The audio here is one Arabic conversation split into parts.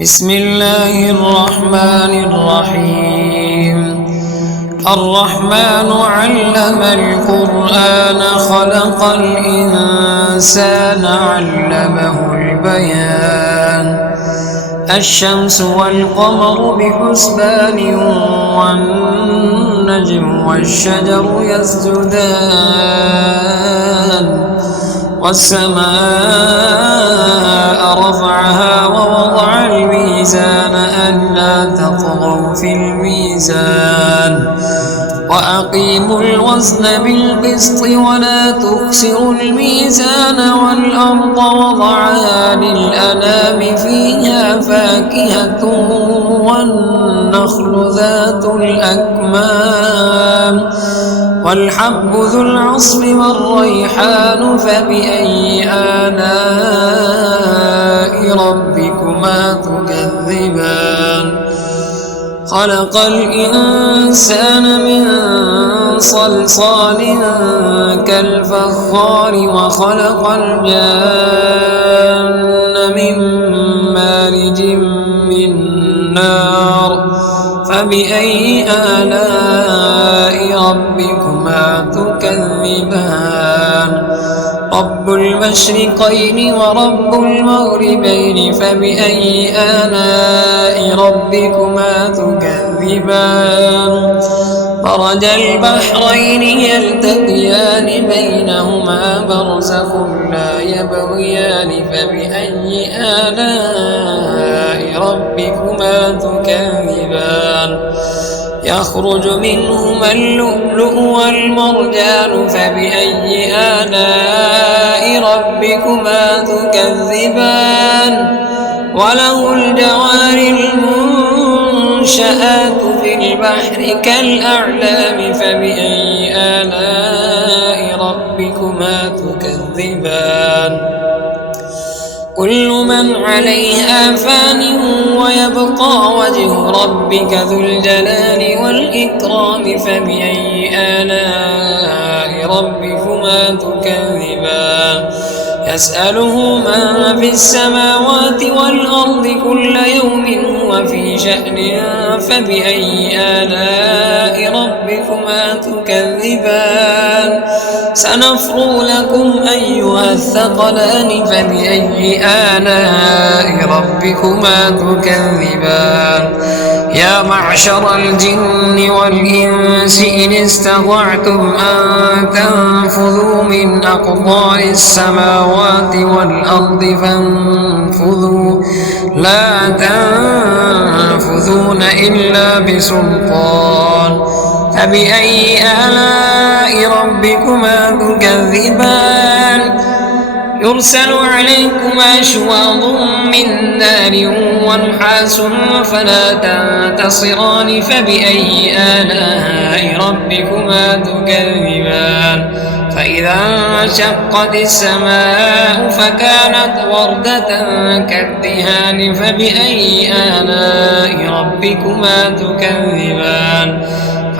بسم الله الرحمن الرحيم. الرحمن علم القرآن خلق الإنسان علمه البيان. الشمس والقمر بحسبان والنجم والشجر يسجدان والسماء رفعها ووضع الميزان ألا تطغوا في الميزان وأقيموا الوزن بالقسط ولا تخسروا الميزان والأرض وضعها للأنام فيها فاكهة والنخل ذات الأكمام والحب ذو العصف والريحان فبأي آلاء ربكما تكذبان. خلق الإنسان من صلصال كالفخار وخلق الجان من مارج من نار فبأي آلاء ربكما تكذبان. رب المشرقين ورب المغربين فبأي آلاء ربكما تكذبان. مرج البحرين يلتقيان بينهما برزخ لا يبغيان فبأي آلاء ربكما تكذبان. يخرج منهما اللؤلؤ والمرجان فبأي آلاء ربكما تكذبان. وله الجوار المنشآت في البحر كالأعلام فبأي آلاء ربكما تكذبان. كل من عليها فان ويبقى وجه ربك ذو الجلال والإكرام فبأي آلاء ربكما تكذبان. يسأله من في السماوات والأرض كل يوم هو في شأن فبأي آلاء ربكما تكذبان. سنفرغ لكم أيها الثقلان فبأي آلاء ربكما تكذبان. يا معشر الجن والإنس إن استطعتم أن تنفذوا من أقطار السماوات والأرض فانفذوا لا تنفذون إلا بسلطان. فبأي آلاء ربكما تكذبان. يرسل عليكما شواظ من نار ونحاس فلا تنتصران فبأي آلاء ربكما تكذبان. فإذا انشقت السماء فكانت وردة كالدهان فبأي آلاء ربكما تكذبان.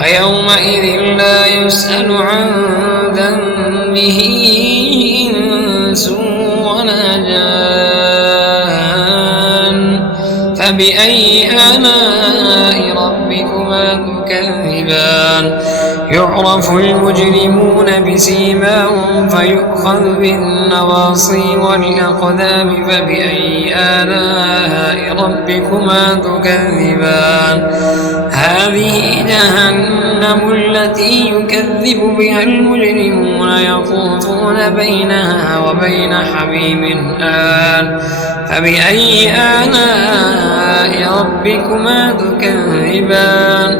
فيومئذ لا يسأل عن ذنبه إنس ولا جان فبأي آلاء ربكما تكذبان. يعرف المجرمون بسيماهم فيؤخذ بالنواصي والأقدام فبأي آلاء ربكما تكذبان. هذه جهنم التي يكذب بها المجرمون يطوفون بينها وبين حميم آن فبأي آلاء ربكما تكذبان.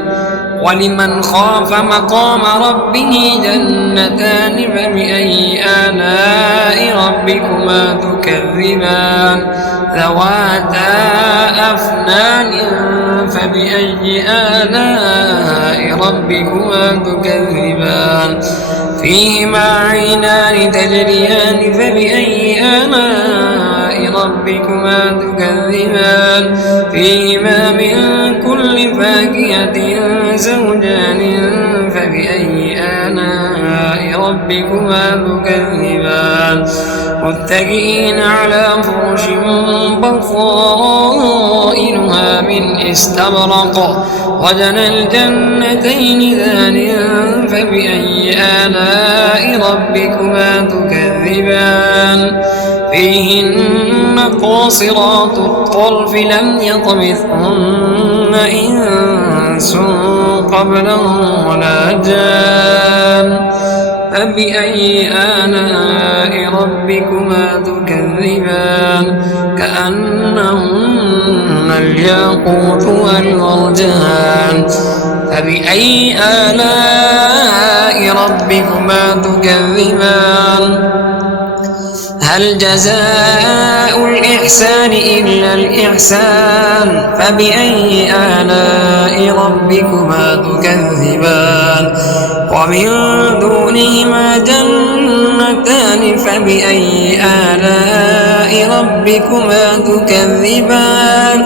ولمن خاف مقام ربه جنتان فبأي آلاء ربكما تكذبان. ذواتا أفنان فبأي آلاء ربكما تكذبان. فيهما عينان تجريان فبأي آلاء ربكما تكذبان. فيهما من كل فاكهة زوجان فبأي آلاء ربكما تكذبان. متكئين على فرش بطائن استبرق وجنى الجنتين دان فبأي آلاء ربكما تكذبان فيهن قاصرات الطرف لم يطمثهن إنس قبلهم ولا جان فبأي آلاء ربكما تكذبان كأنهن الياقوت والمرجان فبأي آلاء ربكما تكذبان هل جزاء الإحسان إلا الإحسان فبأي آلاء ربكما تكذبان ومن دونهما جنتان فبأي آلاء ربكما تكذبان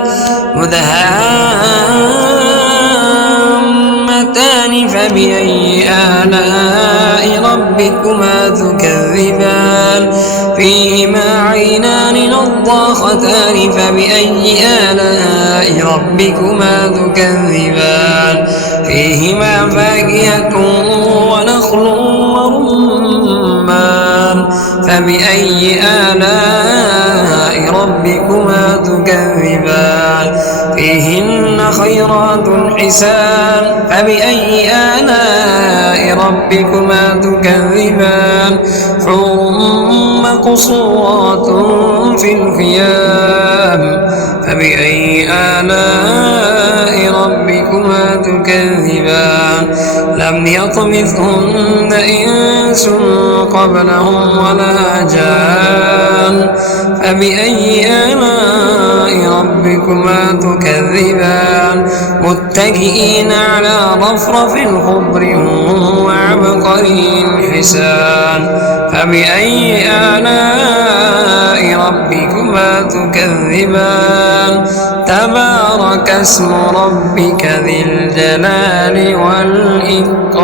مدهامتان فبأي آلاء ربكما تكذبان فيهما عينان نضاختان فبأي آلاء ربكما تكذبان فيهما فاكهة ونخل ورمان فبأي آلاء ربكما تكذبان فيهن خيرات حسان فبأي آلاء ربكما تكذبان حور مقصورات في الخيام فبأي آلاء ربكما تكذبان لم يطمثهن إنس قبلهم ولا جان فبأي آلاء ربكما تكذبان متكئين على رفرف خضر وعبقري حسان فبأي آلاء ربكما تكذبان تبارك اسم ربك ذي الجلال والإكرام.